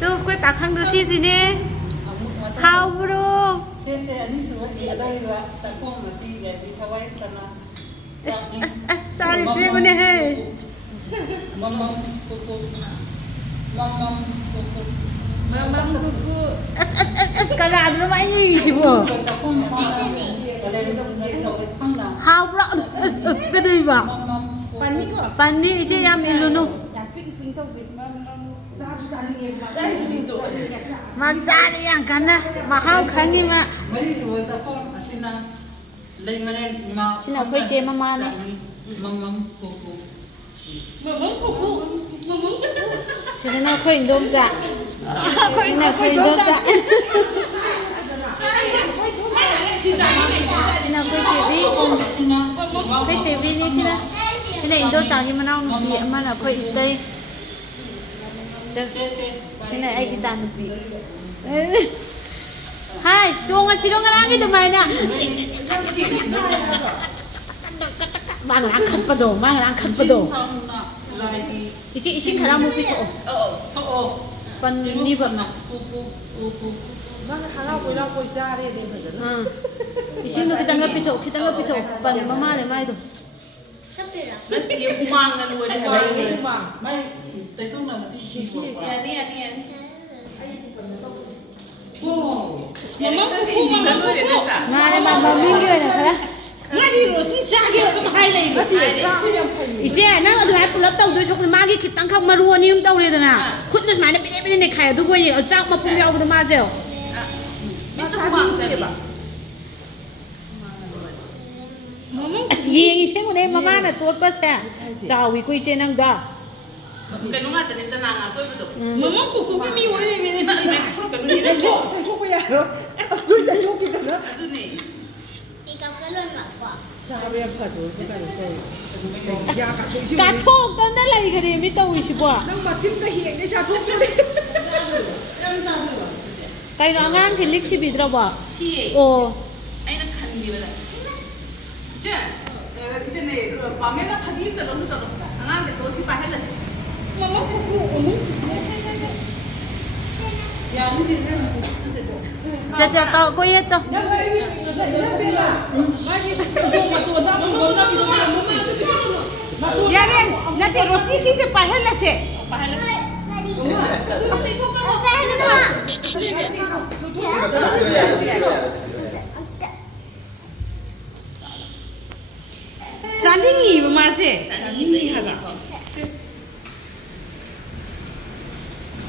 또 꽤 딱한 거 시즈니 하우브로 쌀이 세구네 해 까라드로 많이 이시고 하우브로 그들 봐 반니 이제 얌 일루노 마자리 양 간나 마하우 칸니 마 신나 거의 제 마마네 신나 거의 인도자 신나 거의 인도자 신나 거의 제비 거의 제비니 신나 인도자 이만하고 비 엄마나 거의 이때 신나 애기 자는 비 hai chuông chỉ đông cái từ mày nha bạn ăn khẩn bờ đồ mang ăn khẩn bờ đồ chị xin khả năng mua bị thổ phần đi vật mà mang khả năng quay ra đây để mà dẫn xin được cái tăng cái bị thổ phần mama này mai rồi nó tiêu mang là nuôi được rồi mày tới không là đi nè 나를 막 민규야 이제 나가 도 할 불렀다 도 저거 마기 기땅 각 마루원이 음 떠오르잖아 콧는 많이 삐리삐리 가야 두고 이 짝 막 분명 보다 맞아요 얘기 생각해 마마는 또 빠세 자 우리 그 이제 난다 cái lúc mà tụi chân nàng tôi mới được mà mắm của cô mi ơi mình nó phải thôi cái này nó thuốc bây giờ tôi đã thuốc kita đó cái này sao bây giờ phải rồi cái này tôi cả thuốc đó là cái gì mới đâu ý bỏ nhưng mà xin cái hiện cái sao thuốc cái này cái đó ngang xin lịch sử bị đâu bỏ chi ồ anh nó khăn gì vậy chứ cái này rồi bà mẹ nó phát hiện cái đó nó sao anh ăn cái tôi chỉ phải là mà mắm của cô ya nó đi ra 자 또 거기 또 यार ना ते रोशनी सी से पहले से चांदनी बमा से चांदनी हगा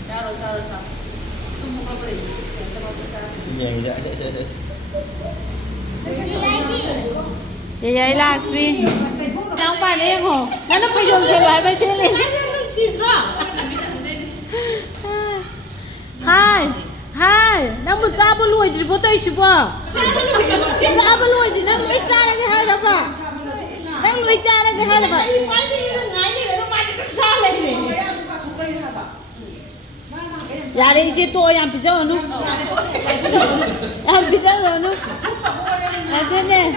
चारो vậy là truy đóng bài đấy hả nó bây giờ sẽ bài bài xe lên hai đang một cha bao lùi thì bố tay xí bò cha bao lùi thì đang lùi cha đây cái hai đó bà đang lùi cha đây cái hai là bà dạ đây chị tôi làm pizza rồi nút làm pizza rồi nút à thế này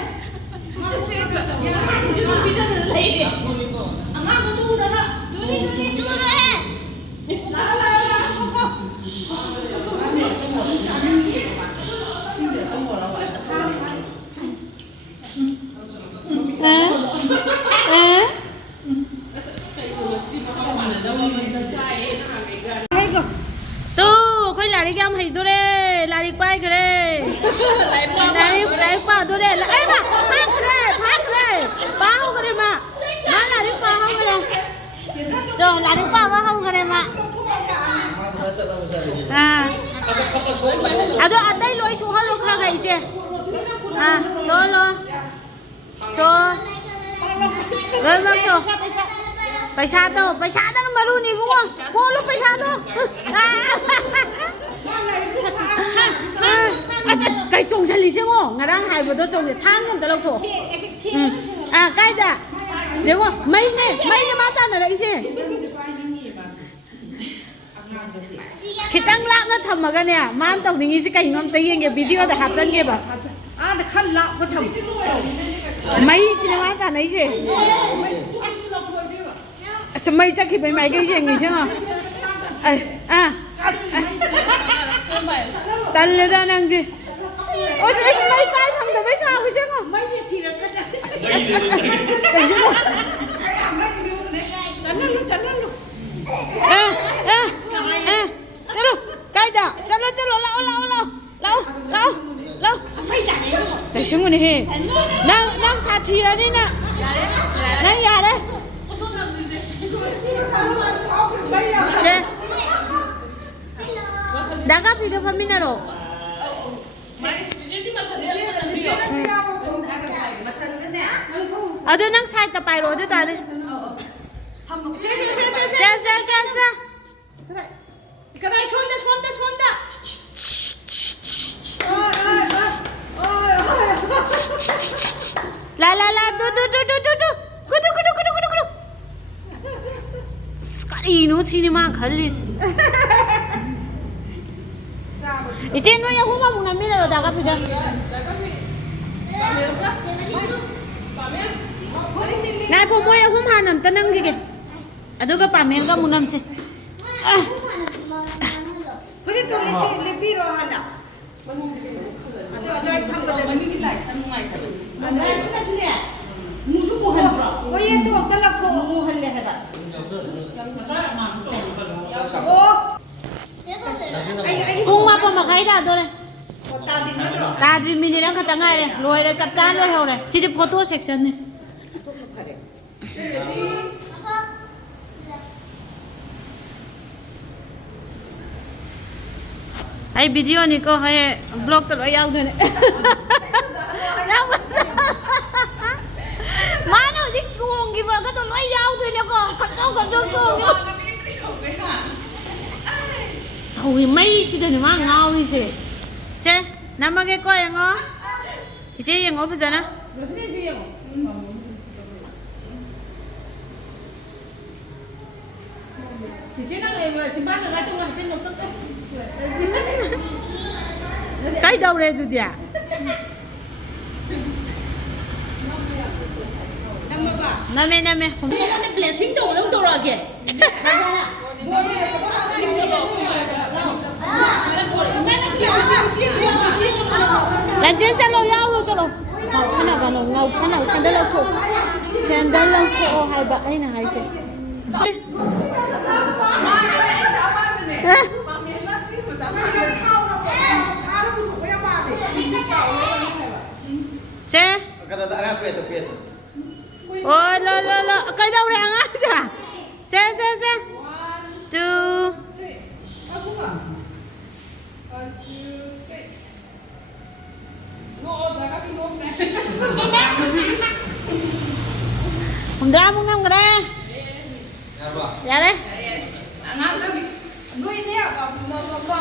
tu coi là đi găm hình tôi đây là đi quay cái đây lấy vào tôi đây là ấy mà phát cái đây bao cái đây mà nó là đi vào không cái đây rồi là đi vào không cái đây mà đó ở đây lối xuống luôn khá cái gì số luôn số rồi nó số phải sao đâu mà luôn đi đúng không cô lúc phải sao đâu cái trồng chân lý xem không ngày đang hai bữa đó trồng thì tháng không tới đâu thổ cái đã xem không mấy này mà ta ở đây xem khi tăng lạm nó thầm mà cái này mà anh tổng định sẽ cảnh nó tới cái video để hạt chân kia bảo để khăn lạo có thầm mấy cinema ta này chứ mấy chắc khi mấy cái gì nghỉ chứ không 딸려다 낭지 mấy cái không được biết sao chứ không mấy gì thì là cái cái gì không chắn lên luôn chalo cái đó chalo lâu cái gì mà nè nàng sát thì là đi nè nàng già đấy đã gặp thì cái phần mình nào ở đây năng sai tập bài rồi đấy ta đi ra cái này trốn ra la tu cái nó chỉ mà khẩn đi 이제 너야 호마 먹는 미래로 나가 보자. 나 그 뭐야 호마는 떠는 게. 아두가 밤에가 무남세. 그래 또 레피로 하나 아도 방거든 안돼 하나 주네 무슨 뭐 해봐 거기에 또 깔라고 뭐 할래 해봐 Hung apa makai dah tu le. Tadi mini orang kata ngai le, loi le cap can loi hau le. Sini photo section ni. Ai video ni ko hai blog tu loi yau tu ne. Mana sih chuang gimana ko tu loi yau tu ne ko, kacau chuang ni. Thôi mấy xí đây mà ngao đi xí, chứ nằm ở cái coi ngó, chứ gì ngó bây giờ nè, cái đầu đây tụi dia, nằm không biết cái blessing đâu đâu đâu rồi kìa lần trên chân lâu nhau rồi cho đâu chân nào cả ngầu chân nào chân đây lâu khổ hai bạn ấy là hai xe xe ôi lo cây đâu đang á xe two Hùng ra muốn năm cái đây. Dạ đấy. nuôi nè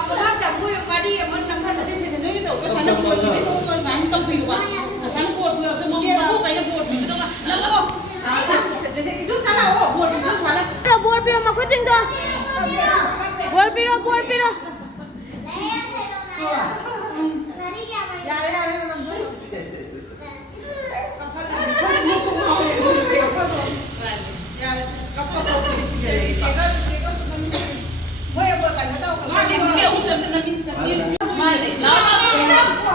có hát chồng nuôi qua đi mà nằm thân ở đây thì nuôi tổ cái phần cột thì tôi bán tông bìu à phần cột vừa tôi mong mua cái cột mình đâu mà nó không chút cái nào cột thì chút phải Là buồn bia mà quyết định thôi. Buồn bia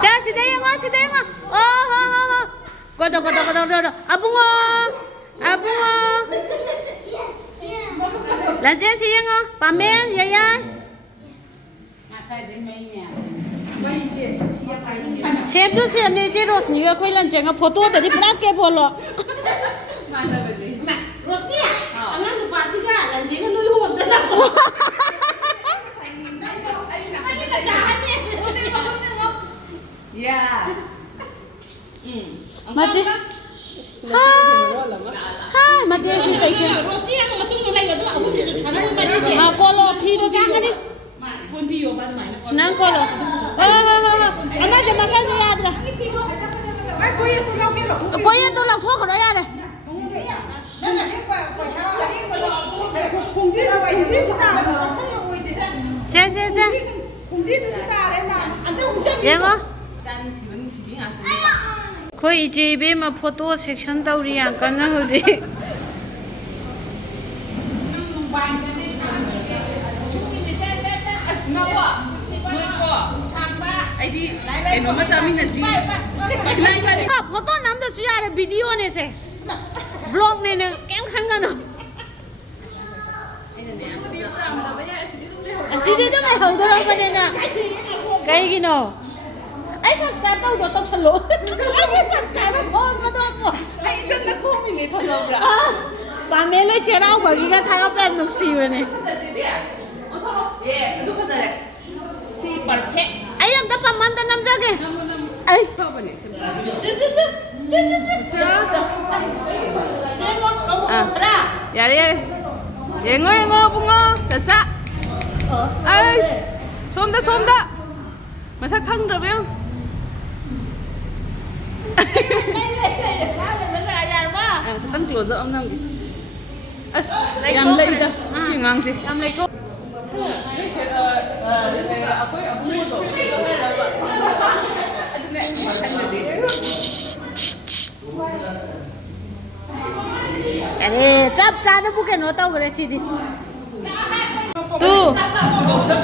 Cha si đây ngó. Cô đâu. Abungo. Là trên si ngó. Pamen ya. Xem tu xem này chứ Rosny cái khơi lần chẳng có photo để đi plak cái bolo. Rosny à? Anh ăn lupa sih kan? Lần chỉ kan nuôi hùm tên nào? Anh là jahat ni. Ya. Macam. Hai macam si tay xem. Rosny ang matulog na ito. Ako dito channel mo ba dito? À colo phi đâu ra cái đi. Quân phi vô ba mày? Nang colo. Anh nói cho mà sao đi ra được. Ai coi tôi lâu kia rồi. Coi tôi làm thuốc ở đó ra này. Che. Vậy ngó. Khôi 이제 bên mà photo section đâu đi ăn cái nào gì? ꯑꯩꯗꯤ ꯀꯩꯅꯣꯝꯃ ꯆꯥꯃꯤꯟꯅꯁꯤ photo ꯅꯝꯗꯁꯨ ꯌꯥꯔꯦ ꯚꯤꯗꯤꯑꯣꯅꯦꯁꯦ ꯕ꯭ꯂꯣꯒꯅꯦꯅꯦ ꯀꯩꯝ ꯈꯟꯒꯅꯨ ꯑꯁꯤꯗꯤ ꯑꯗꯨꯝ ꯂꯩꯍꯧꯗꯣꯔꯛꯄꯅꯤꯅ ꯀꯩꯒꯤꯅꯣ ꯑꯩ subscribe ꯇꯧꯗꯣ ꯇꯧꯁꯜꯂꯣ ꯑꯩꯒꯤ ꯁꯕꯁꯀ꯭ꯔꯥꯏꯕꯔ ꯈꯣꯝꯕꯗꯣ ꯑꯩ ꯏꯆꯟꯗ ꯈꯣꯝꯃꯤꯅꯦ ꯈꯪꯍꯧꯕ꯭ꯔꯥ ꯄꯥꯝꯃꯦ ꯂꯣꯏ ꯆꯩꯔꯥꯎꯕꯒꯤꯒ ꯊꯥꯒꯠꯄ ꯌꯥꯝ ꯅꯨꯡꯁꯤꯕꯅꯦ ꯑꯗꯨ ꯐꯖꯔꯦ ꯁꯤ ꯄꯔꯐꯦꯛ ꯑꯩ ꯑꯝꯇ ꯄꯥꯝꯃꯟꯇ ꯅꯝꯖꯒꯦ ꯑꯩ ꯌꯥꯔꯦ ꯌꯥꯔꯦ ꯌꯦꯡꯉꯣ ꯌꯦꯡꯉꯣ ꯕꯨꯡꯉꯣ ꯆꯠꯆꯥ ꯑꯩ ꯁꯣꯝꯗ ꯃꯁꯛ ꯈꯪꯗ꯭ꯔꯕ ꯌꯦꯡꯉꯣ ꯈꯤꯇꯪ ꯀ꯭ꯂꯣꯖ ꯑꯞ ꯅꯝꯒꯦ ꯑꯁ ꯌꯥꯝ ꯂꯩꯗ ꯁꯤ ꯑꯉꯥꯡꯁꯦ ꯌꯥꯝ ꯂꯩꯊꯣꯛ ꯑꯩꯈꯣꯏ ꯑꯕꯨꯡꯉꯣꯗꯣ ꯑꯗꯨꯅꯦ ꯋꯥꯈꯜꯗꯗꯤ ꯑꯔꯦ ꯆꯞ ꯆꯥꯅꯕꯨ ꯀꯩꯅꯣ ꯇꯧꯈ꯭ꯔꯦ ꯁꯤꯗꯤ ꯇꯨ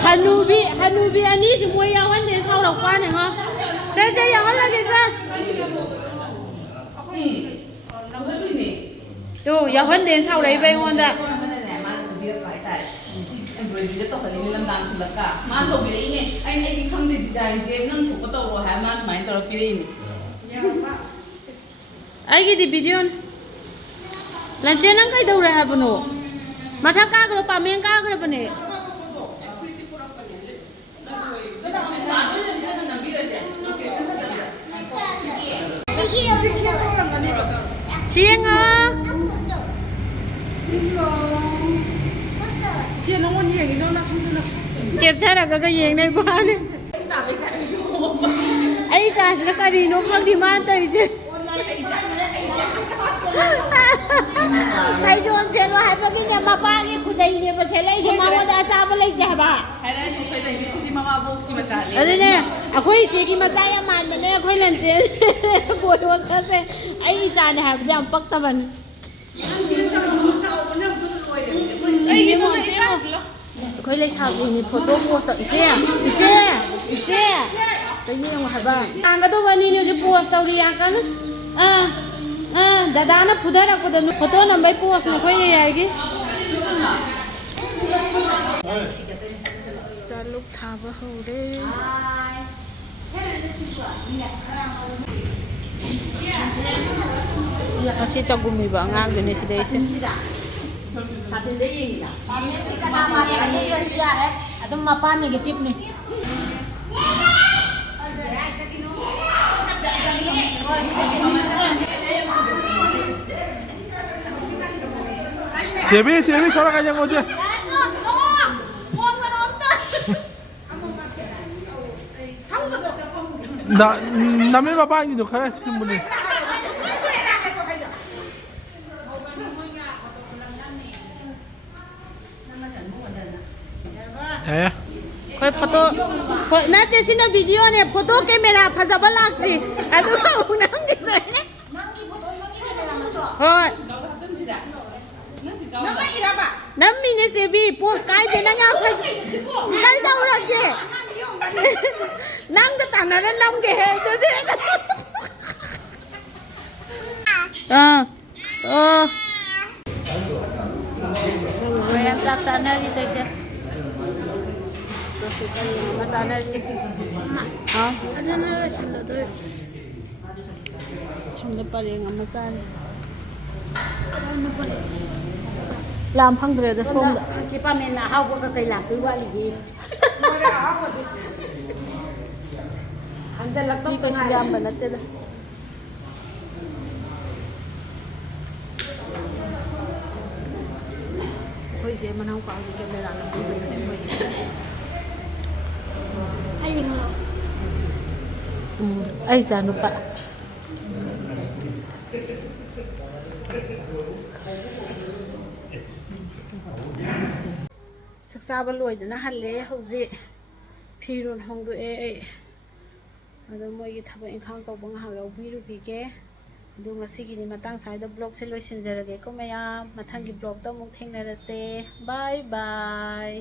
ꯍꯅꯨꯕꯤ ꯑꯅꯤꯁꯤ ꯃꯣꯏ ꯌꯥꯎꯍꯟꯗꯦ ꯁꯥꯎꯔꯛꯄꯅꯦꯉꯣ ꯁꯦ ꯌꯥꯎꯍꯜꯂꯒꯦ ꯇꯨ ꯌꯥꯎꯍꯟꯗꯦꯅ ꯁꯥꯎꯔꯛꯏꯕ ꯑꯩꯉꯣꯟꯗ ꯑꯦꯝꯕ꯭ꯔꯣꯏꯗꯔꯤꯗ ꯇꯧꯍꯜꯂꯤꯅꯦ ꯂꯝꯗꯥꯡ ꯈꯨꯜꯂꯛꯀ ꯃꯥꯅ ꯇꯧꯕꯤꯔꯛꯏꯅꯦ ꯑꯩꯗꯤ ꯈꯪꯗꯦ ꯗꯤꯖꯥꯏꯟꯁꯦ ꯅꯪ ꯊꯣꯛꯄ ꯇꯧꯔꯣ ꯍꯥꯏꯕ ꯃꯥꯅ ꯁꯨꯃꯥꯏꯅ ꯇꯧꯔ ꯄꯤꯔꯛꯏꯅꯦ ꯑꯩꯒꯤꯗꯤ ꯚꯤꯗꯤꯑꯣ ꯂꯟꯆꯦ ꯅꯪ ꯀꯩꯗꯧꯔꯦ ꯍꯥꯏꯕꯅꯣ ꯃꯊꯛ ꯀꯥꯈ꯭ꯔꯣ ꯄꯥꯃꯦꯟ ꯀꯥꯈ꯭ꯔꯕꯅꯦ ꯆꯦꯡꯉ ꯆꯦꯞꯊꯔꯒ ꯌꯦꯡꯅꯩ ꯋꯥꯅꯤ ꯑꯩ ꯏꯆꯥꯁꯤꯅ ꯀꯔꯤꯅꯣ ꯈꯪꯗꯦ ꯃꯥꯅ ꯇꯧꯔꯤꯁꯦ ꯐꯩꯖꯣꯝ ꯁꯦꯠꯂꯣ ꯍꯥꯏꯕꯒꯤꯅꯦ ꯃꯄꯥꯒꯤ ꯈꯨꯗꯩꯅꯦꯕ ꯁꯦꯠꯂꯛꯏꯁꯦ ꯃꯉꯣꯟꯗ ꯑꯆꯥꯕ ꯂꯩꯇꯦ ꯍꯥꯏꯕ ꯍꯥꯏꯔꯛꯑꯗꯤ ꯁꯣꯏꯗꯅ ꯁꯤꯗꯤ ꯃꯃꯥꯕꯣꯛꯀꯤ ꯃꯆꯥꯅꯦ ꯑꯗꯨꯅꯦ ꯑꯩꯈꯣꯏ ꯏꯆꯦꯒꯤ ꯃꯆꯥ ꯌꯥꯝ ꯃꯥꯟꯕꯅꯦ ꯑꯩꯈꯣꯏ ꯂꯟꯆꯦ ꯕꯣꯏꯔꯣꯁꯀꯁꯦ ꯑꯩ ꯏꯆꯥꯅꯦ ꯍꯥꯏꯕꯗꯤ ꯌꯥꯝ ꯄꯛꯇꯕꯅꯤ ꯑꯩꯈꯣꯏ ꯂꯩꯁꯥꯕꯤꯅꯤ ꯐꯣꯇꯣ ꯄꯣꯁ ꯇꯧ ꯏꯆꯦ ꯀꯩꯅꯣ ꯌꯦꯡꯉꯣ ꯍꯥꯏꯕ ꯌꯥꯡꯒꯗꯧꯕꯅꯤꯅꯦ ꯍꯧꯖꯤꯛ ꯄꯣꯁ ꯇꯧꯔꯤ ꯌꯥꯡꯀꯅ ꯗꯗꯥꯅ ꯐꯨꯊꯔꯛꯄꯗ ꯐꯣꯇꯣ ꯅꯝꯕꯩ ꯄꯣꯁꯅ ꯑꯩꯈꯣꯏ ꯌꯥꯏꯒꯤ ꯆꯥꯂꯨꯛ ꯊꯥꯕ ꯍꯧꯔꯦ ꯉꯁꯤ ꯆꯒꯨꯝꯃꯤꯕ ꯑꯉꯥꯡꯗꯨꯅꯦ ꯁꯤꯗꯩꯁꯦ ꯑꯗꯨꯝ ꯃꯄꯥꯟ ꯅꯦꯒꯦꯇꯤꯚꯅꯤ 제비 살아가냐 거지? 남의 바방이도 가라 지금 분이. 예. 거의 포토 나한테 신호 비디오네 포토 카메라 파자발 락지 아주 운항이 되네 ꯍꯣꯏ ꯅꯝꯃꯤꯅꯦ ꯆꯦꯕꯤ ꯄꯣꯁ ꯀꯥꯏꯗꯦ ꯅꯪ ꯌꯥꯝ ꯐꯖꯩ ꯀꯩꯗꯧꯔꯒꯦ ꯅꯪꯗ ꯇꯥꯟꯅꯔ ꯅꯝꯒꯦꯍꯦ ꯑꯗꯨꯗꯤ ꯃꯌꯥꯝ ꯆꯥꯛ ꯆꯥꯅꯔꯤ ꯇꯩꯁꯦ ꯆꯥꯅꯔꯤ ꯑꯗꯨꯅ ꯂꯣꯏꯁꯤꯜꯂꯗꯣꯏ ꯁꯣꯝꯗ ꯄꯔꯦꯡ ꯑꯃ ꯆꯥꯔꯤ ꯂꯥꯝ ꯐꯪꯗ꯭ꯔꯦꯗ ꯁꯣꯝꯗ ꯁꯤ ꯄꯥꯃꯦꯟꯅ ꯑꯍꯥꯎꯕꯒ ꯀꯩ ꯂꯥꯛꯇꯣꯏ ꯋꯥꯠꯂꯤꯒꯦ ꯍꯟꯖꯜꯂꯛꯄꯤ ꯀꯩꯁꯨ ꯌꯥꯝꯕ ꯅꯠꯇꯦꯗ ꯑꯩꯈꯣꯏꯁꯦ ꯃꯅꯥꯎꯄꯥꯒꯤ ꯀꯦꯃꯦꯔꯥ ꯂꯧꯕꯤꯕꯅꯦ ꯃꯣꯏꯒꯤ ꯑꯩ ꯏꯆꯥ ꯅꯨꯄꯥ ꯆꯥꯛꯆꯥꯕ ꯂꯣꯏꯗꯅ ꯍꯜꯂꯦ ꯍꯧꯖꯤꯛ ꯐꯤꯔꯣꯜ ꯍꯣꯡꯗꯣꯛꯑꯦ ꯑꯩ ꯑꯗꯣ ꯃꯣꯏꯒꯤ ꯊꯕꯛ ꯏꯪꯈꯥꯡ ꯇꯧꯕ ꯉꯥꯏꯍꯥꯛ ꯌꯥꯎꯕꯤꯔꯨꯈꯤꯒꯦ ꯑꯗꯣ ꯉꯁꯤꯒꯤꯗꯤ ꯃꯇꯥꯡ ꯁ꯭ꯋꯥꯏꯗ ꯕ꯭ꯂꯣꯒꯁꯦ ꯂꯣꯏꯁꯤꯟꯖꯔꯒꯦꯀꯣ ꯃꯌꯥꯝ ꯃꯊꯪꯒꯤ ꯕ꯭ꯂꯣꯒꯇ ꯑꯃꯨꯛ ꯊꯦꯡꯅꯔꯁꯦ ꯕꯥꯏ ꯕꯥꯏ